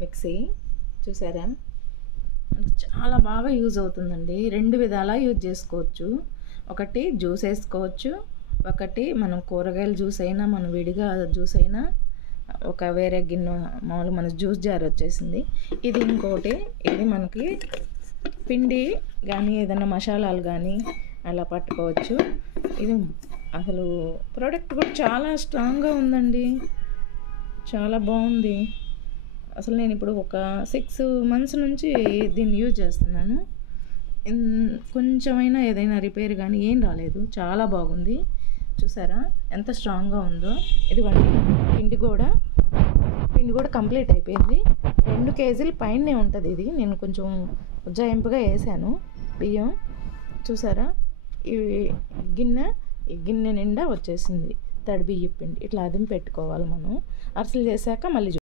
Mixie చూసారా, చాలా బాగా యూజ్ అవుతుందండి. 2 విధాలా యూజ్ చేసుకోవచ్చు. ఒకటి జ్యూస్ వేసుకోవచ్చు, ఒకటి మనం కూరగాయల జ్యూస్ అయినా, మనం విడిగా జ్యూస్ అయినా, ఒక వేరే గిన్నె మామూలు మన జ్యూస్ జార్ వచ్చేసింది. ఇది ఇంకోటి, ఇది మనకి పిండి కానీ ఏదైనా మసాలాలు కానీ అలా పట్టుకోవచ్చు. ఇది అసలు ప్రోడక్ట్ కూడా చాలా స్ట్రాంగ్గా ఉందండి, చాలా బాగుంది. అసలు నేను ఇప్పుడు ఒక 6 months నుంచి దీన్ని యూజ్ చేస్తున్నాను. కొంచెమైనా ఏదైనా రిపేర్ కానీ ఏం రాలేదు, చాలా బాగుంది. చూసారా ఎంత స్ట్రాంగ్గా ఉందో. ఇదిగోండి పిండి కూడా కంప్లీట్ అయిపోయింది. 2 kgs పైనే ఉంటుంది ఇది. నేను కొంచెం ఉజ్జాయింపుగా వేసాను బియ్యం. చూసారా, ఈ గిన్నె నిండా వచ్చేసింది తడి బియ్యం పిండి. ఇట్లా అదిమి పెట్టుకోవాలి మనం. అరిసెలు చేశాక మళ్ళీ